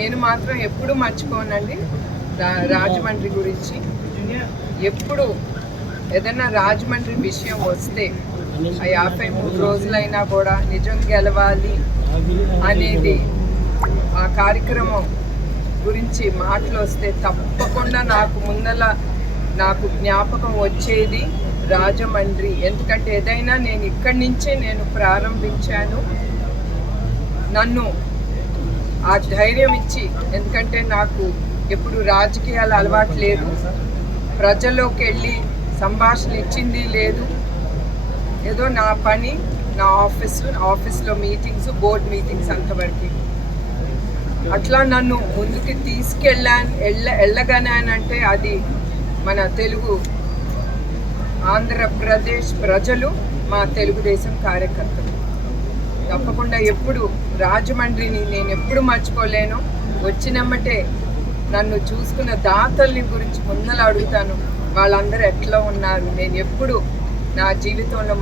నేను మాత్రం ఎప్పుడు మర్చిపోనండి రాజమండ్రి గురించి. ఎప్పుడు ఏదైనా రాజమండ్రి విషయం వస్తే ఆ 53 రోజులైనా కూడా నిజం గెలవాలి అనేది ఆ కార్యక్రమం గురించి మాటలు వస్తే తప్పకుండా నాకు జ్ఞాపకం వచ్చేది రాజమండ్రి. ఎందుకంటే ఏదైనా నేను ఇక్కడి నుంచే నేను ప్రారంభించాను. నన్ను ఆ ధైర్యం ఇచ్చి, ఎందుకంటే నాకు ఎప్పుడు రాజకీయాలు అలవాటు లేదు, ప్రజల్లోకి వెళ్ళి సంభాషణ ఇచ్చింది లేదు. ఏదో నా పని, నా ఆఫీస్లో మీటింగ్స్, బోర్డ్ మీటింగ్స్ అంతవరకు. అట్లా నన్ను ముందుకు వెళ్ళగానంటే అది మన తెలుగు ఆంధ్రప్రదేశ్ ప్రజలు, మా తెలుగుదేశం కార్యకర్తలు. తప్పకుండా ఎప్పుడు రాజమండ్రిని నేను ఎప్పుడు మర్చిపోలేను. వచ్చినమ్మటే నన్ను చూసుకున్న దాతల్ని గురించి ముందర అడుగుతాను, వాళ్ళందరూ ఎట్లా ఉన్నారు. నేను ఎప్పుడు నా జీవితంలో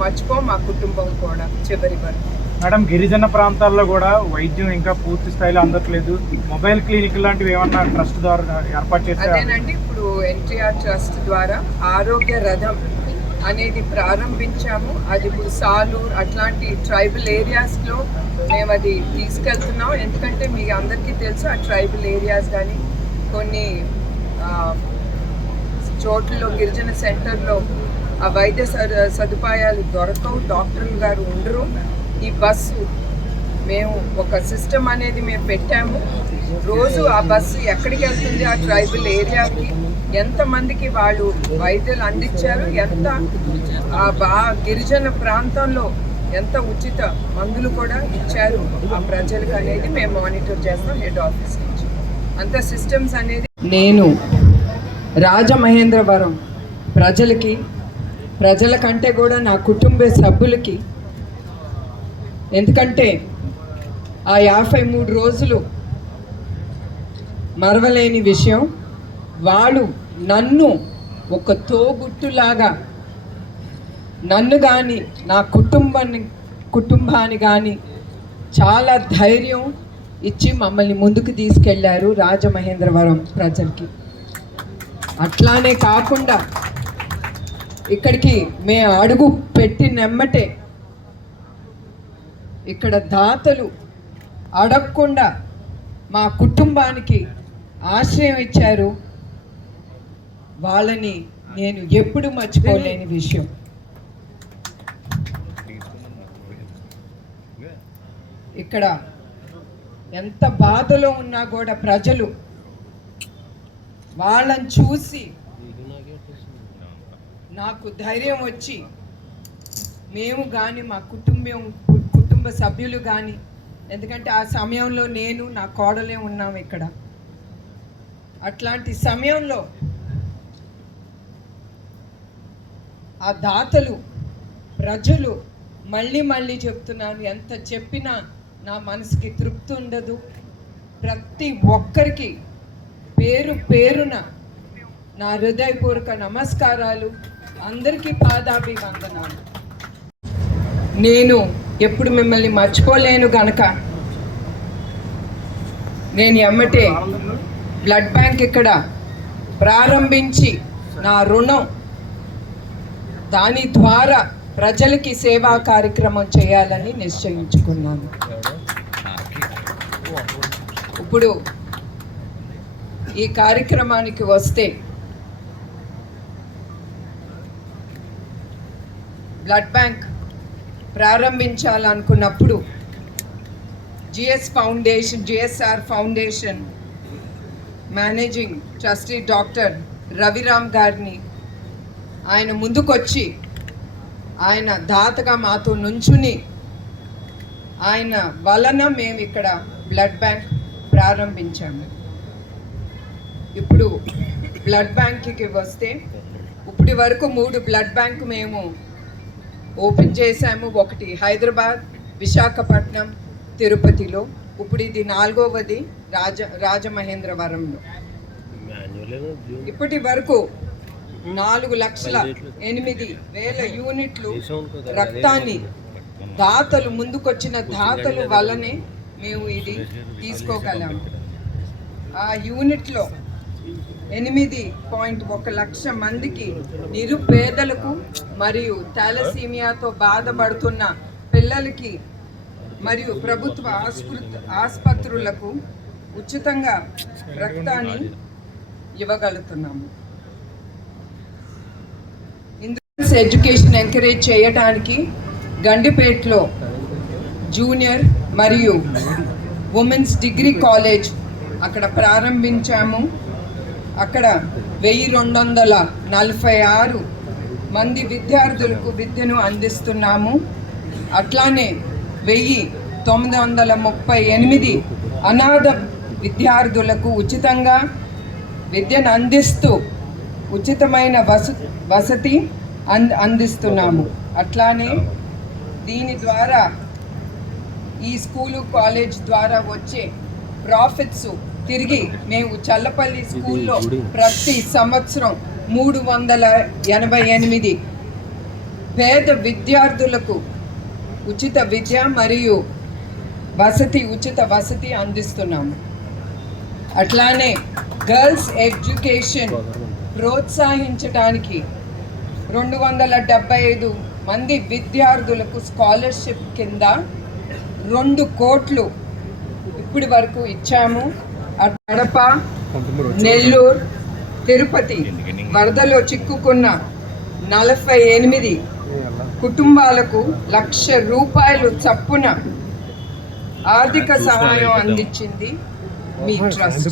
మా కుటుంబం కూడా చివరి వరకు. మేడం, గిరిజన ప్రాంతాల్లో కూడా వైద్యం ఇంకా పూర్తి స్థాయిలో అందట్లేదు. మొబైల్ క్లినిక్ లాంటివి ఏమన్నా ట్రస్ట్ ద్వారా ఏర్పాటు చేస్తారు? అదేనండి, ఇప్పుడు ఎన్టీఆర్ ట్రస్ట్ ద్వారా ఆరోగ్య రథం అనేది ప్రారంభించాము. అది ఇప్పుడు సాలూర్ అట్లాంటి ట్రైబల్ ఏరియాస్లో మేము అది తీసుకెళ్తున్నాం. ఎందుకంటే మీకు అందరికీ తెలుసు, ఆ ట్రైబల్ ఏరియాస్ కానీ కొన్ని చోట్లలో గిరిజన సెంటర్లో ఆ వైద్య సదుపాయాలు దొరకవు, డాక్టర్లు గారు ఉండరు. ఈ బస్సు మేము ఒక సిస్టమ్ అనేది మేము పెట్టాము. రోజు ఆ బస్సు ఎక్కడికి వెళ్తుంది, ఆ ట్రైబల్ ఏరియాకి ఎంతమందికి వాళ్ళు వైద్యులు అందించారు, ఎంత గిరిజన ప్రాంతంలో ఎంత ఉచిత మందులు కూడా ఇచ్చారు ఆ ప్రజలకు అనేది మేము మానిటర్ చేస్తాం హెడ్ ఆఫీస్ నుంచి. అంత సిస్టమ్స్ అనేది నేను రాజమహేంద్రవరం ప్రజల కంటే కూడా నా కుటుంబ సభ్యులకి, ఎందుకంటే ఆ 53 రోజులు మరవలేని విషయం. వాళ్ళు నన్ను ఒక తోబుట్టులాగా నన్ను కానీ నా కుటుంబాన్ని కానీ చాలా ధైర్యం ఇచ్చి మమ్మల్ని ముందుకు తీసుకెళ్లారు రాజమహేంద్రవరం ప్రజలకి. అట్లానే కాకుండా ఇక్కడికి మేము అడుగు పెట్టినెమ్మటే ఇక్కడ దాతలు అడగకుండా మా కుటుంబానికి ఆశ్రయం ఇచ్చారు. వాళ్ళని నేను ఎప్పుడు మర్చిపోలేని విషయం. ఇక్కడ ఎంత బాధలో ఉన్నా కూడా ప్రజలు వాళ్ళని చూసి నాకు ధైర్యం వచ్చి, మేము కానీ మా కుటుంబ సభ్యులు కానీ, ఎందుకంటే ఆ సమయంలో నేను నా కోడలే ఉన్నాం ఇక్కడ. అట్లాంటి సమయంలో ఆ దాతలు ప్రజలు మళ్ళీ చెప్తున్నాను, ఎంత చెప్పినా నా మనసుకి తృప్తి ఉండదు. ప్రతి ఒక్కరికి పేరున నా హృదయపూర్వక నమస్కారాలు, అందరికీ పాదాభివందనాలు. నేను ఎప్పుడు మిమ్మల్ని మర్చిపోలేను గనక నేను ఎమ్మటే బ్లడ్ బ్యాంక్ ఇక్కడ ప్రారంభించి నా రుణం, దాని ద్వారా ప్రజలకి సేవా కార్యక్రమం చేయాలని నిశ్చయించుకున్నాను. ఇప్పుడు ఈ కార్యక్రమానికి వస్తే, బ్లడ్ బ్యాంక్ ప్రారంభించాలనుకున్నప్పుడు GSR foundation managing trustee doctor Raviram గారిని ఆయన ముందుకొచ్చి, ఆయన దాతగా మాతో నుంచుని, ఆయన వలన మేము ఇక్కడ బ్లడ్ బ్యాంక్ ప్రారంభించాము. ఇప్పుడు బ్లడ్ బ్యాంక్కి వస్తే, ఇప్పటి వరకు 3 బ్లడ్ బ్యాంక్ మేము ఓపెన్ చేశాము. ఒకటి హైదరాబాద్, విశాఖపట్నం, తిరుపతిలో. ఇప్పుడు ఇది 4వది రాజమహేంద్రవరంలో. ఇప్పటి వరకు 4,08,000 యూనిట్లు రక్తాన్ని దాతలు ముందుకొచ్చిన దాతలు వల్లనే మేము ఇది తీసుకోగలము. ఆ యూనిట్లో 8.1 లక్ష మందికి నిరుపేదలకు మరియు థాలసీమియాతో బాధపడుతున్న పిల్లలకి మరియు ప్రభుత్వ ఆసుపత్రులకు ఉచితంగా రక్తాన్ని ఇవ్వగలుగుతున్నాము. ఇందులో ఎడ్యుకేషన్ ఎంకరేజ్ చేయడానికి గండిపేటలో జూనియర్ మరియు ఉమెన్స్ డిగ్రీ కాలేజ్ అక్కడ ప్రారంభించాము. అక్కడ 1246 మంది విద్యార్థులకు విద్యను అందిస్తున్నాము. అట్లానే 1938 అనాథ విద్యార్థులకు ఉచితంగా విద్యను అందిస్తూ ఉచితమైన వసతి అందిస్తున్నాము. అట్లానే దీని ద్వారా ఈ స్కూలు కాలేజ్ ద్వారా వచ్చే ప్రాఫిట్స్ తిరిగి మేము చల్లపల్లి స్కూల్లో ప్రతి సంవత్సరం 388 పేద విద్యార్థులకు ఉచిత విద్య మరియు ఉచిత వసతి అందిస్తున్నాము. అట్లానే గర్ల్స్ ఎడ్యుకేషన్ ప్రోత్సహించడానికి 275 మంది విద్యార్థులకు స్కాలర్షిప్ కింద 2 కోట్లు ఇప్పటి వరకు ఇచ్చాము. కడప, నెల్లూరు, తిరుపతి వరదలో చిక్కుకున్న 48 కుటుంబాలకు ₹1,00,000 చప్పున ఆర్థిక సహాయం అందించింది మీ ట్రస్ట్.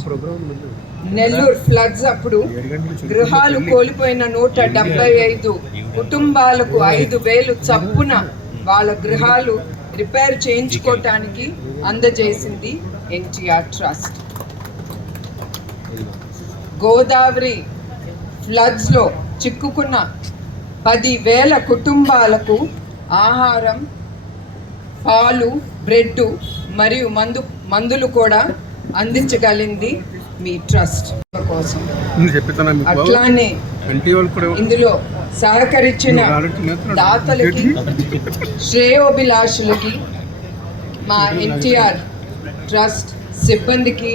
నెల్లూరు ఫ్లడ్స్ అప్పుడు గృహాలు కోల్పోయిన 175 కుటుంబాలకు 5,000 చప్పున వాళ్ళ గృహాలు రిపేర్ చేయించుకోవటానికి అందజేసింది ఎన్టీఆర్ ట్రస్ట్. గోదావరి ఫ్లడ్స్లో చిక్కుకున్న 10,000 కుటుంబాలకు ఆహారం, పాలు, బ్రెడ్ మరియు మందులు కూడా అందించగలిగింది మీ ట్రస్ట్ కోసం. అట్లానే ఇందులో సహకరించిన దాతలకి, శ్రేయోభిలాషులకి, మా ఎన్టీఆర్ ట్రస్ట్ సిబ్బందికి,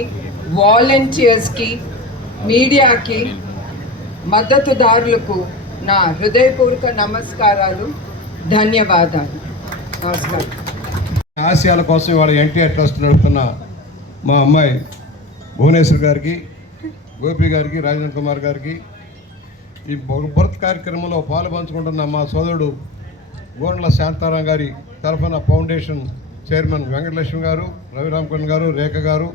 వాలంటీర్స్కి, మీడియాకి, మద్దతుదారులకు నా హృదయపూర్వక నమస్కారాలు, ధన్యవాదాలు. నమస్కారం. ఆశయాల కోసం ఇవాళ ఎన్టీఆర్ ట్రస్ట్ నడుపుతున్న మా అమ్మాయి భువనేశ్వర్ గారికి, గోపి గారికి, రాజేంద్ర కుమార్ గారికి, ఈ భరత్ కార్యక్రమంలో పాలు పంచుకుంటున్న మా సోదరుడు గోండ్ల శాంతారాం గారి తరఫున ఫౌండేషన్ చైర్మన్ వెంకటలక్ష్మి గారు, రవిరామకృష్ణ గారు, రేఖ గారు,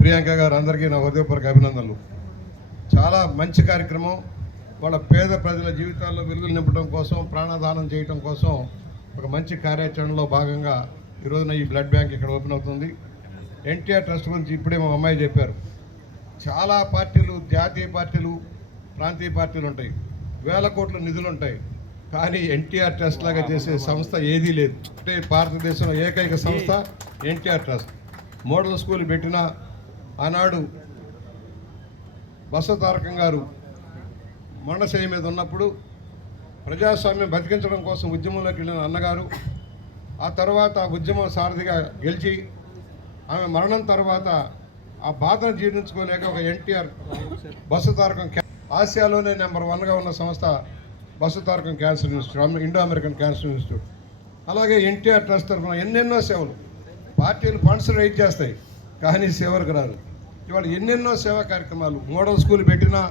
ప్రియాంక గారు, అందరికీ నా హృదయపూర్వక అభినందనలు. చాలా మంచి కార్యక్రమం. వాళ్ళ పేద ప్రజల జీవితాల్లో వెలుగులు నింపడం కోసం, ప్రాణదానం చేయడం కోసం ఒక మంచి కార్యాచరణలో భాగంగా ఈరోజున ఈ బ్లడ్ బ్యాంక్ ఇక్కడ ఓపెన్ అవుతుంది. ఎన్టీఆర్ ట్రస్ట్ గురించి ఇప్పుడే మా అమ్మాయి చెప్పారు. చాలా పార్టీలు, జాతీయ పార్టీలు, ప్రాంతీయ పార్టీలు ఉంటాయి, 1,000 కోట్ల నిధులు ఉంటాయి. కానీ ఎన్టీఆర్ ట్రస్ట్ లాగా చేసే సంస్థ ఏదీ లేదు. అంటే భారతదేశంలో ఏకైక సంస్థ ఎన్టీఆర్ ట్రస్ట్. మోడల్ స్కూల్ పెట్టిన ఆనాడు బసవతారకం గారు మరణశయ్య మీద ఉన్నప్పుడు ప్రజాస్వామ్యం బతికించడం కోసం ఉద్యమంలోకి వెళ్ళిన అన్నగారు, ఆ తర్వాత ఉద్యమం సారథిగా గెలిచి ఆమె మరణం తర్వాత ఆ బాధను జీర్ణించుకోలేక ఒక ఎన్టీఆర్ బసవతారకం ఆసియాలోనే నెంబర్ 1గా ఉన్న సంస్థ Basavatarakam cancer institute, Indo American cancer institute. అలాగే ఎన్టీఆర్ ట్రస్ట్ తరఫున ఎన్నెన్నో సేవలు. పార్టీలు ఫండ్స్ రైజ్ చేస్తాయి కానీ సేవలకు రారు. ఇవాళ ఎన్నెన్నో సేవా కార్యక్రమాలు, మోడల్ స్కూల్ పెట్టినా,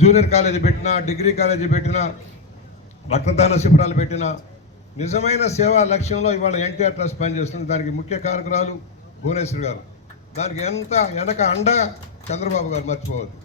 జూనియర్ కాలేజీ పెట్టినా, డిగ్రీ కాలేజీ పెట్టినా, రక్తదాన శిబిరాలు పెట్టినా, నిజమైన సేవా లక్ష్యంలో ఇవాళ ఎన్టీఆర్ ట్రస్ట్ పనిచేస్తుంది. దానికి ముఖ్య కారకురాలు భువనేశ్వర్ గారు. దానికి ఎంత వెనక అండ చంద్రబాబు గారు, మర్చిపోవద్దు.